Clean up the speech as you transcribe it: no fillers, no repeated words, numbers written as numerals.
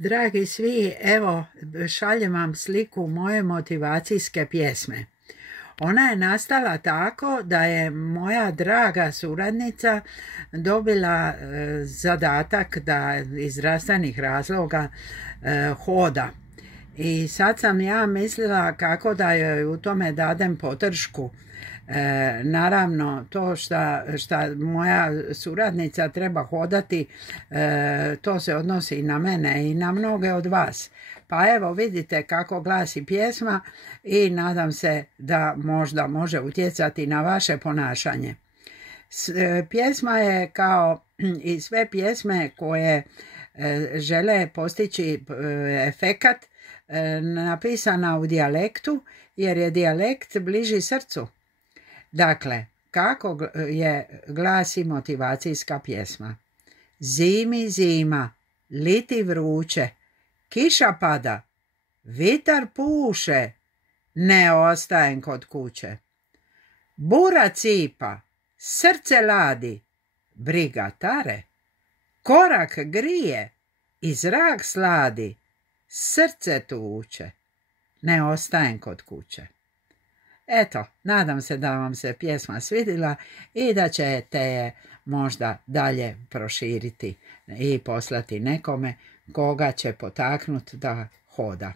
Dragi svi, evo šaljem vam sliku moje motivacijske pjesme. Ona je nastala tako da je moja draga suradnica dobila zadatak da iz zdravstvenih razloga hoda. I sad sam ja mislila kako da joj u tome dadem podršku. Naravno, to šta moja suradnica treba hodati, to se odnosi i na mene i na mnoge od vas. Pa evo vidite kako glasi pjesma i nadam se da možda može utjecati na vaše ponašanje. Pjesma je kao i sve pjesme koje žele postići efekat, napisana u dijalektu, jer je dijalekt bliži srcu. Dakle, kako glasi motivacijska pjesma? Zimi zima, liti vruće, kiša pada, vitar puše, ne ostajem kod kuće. Bura cipa, srce ladi, briga tare, korak grije i zrak sladi, srce tuče, ne ostajem kod kuće. Eto, nadam se da vam se pjesma svidjela i da ćete je možda dalje proširiti i poslati nekome koga će potaknuti da hoda.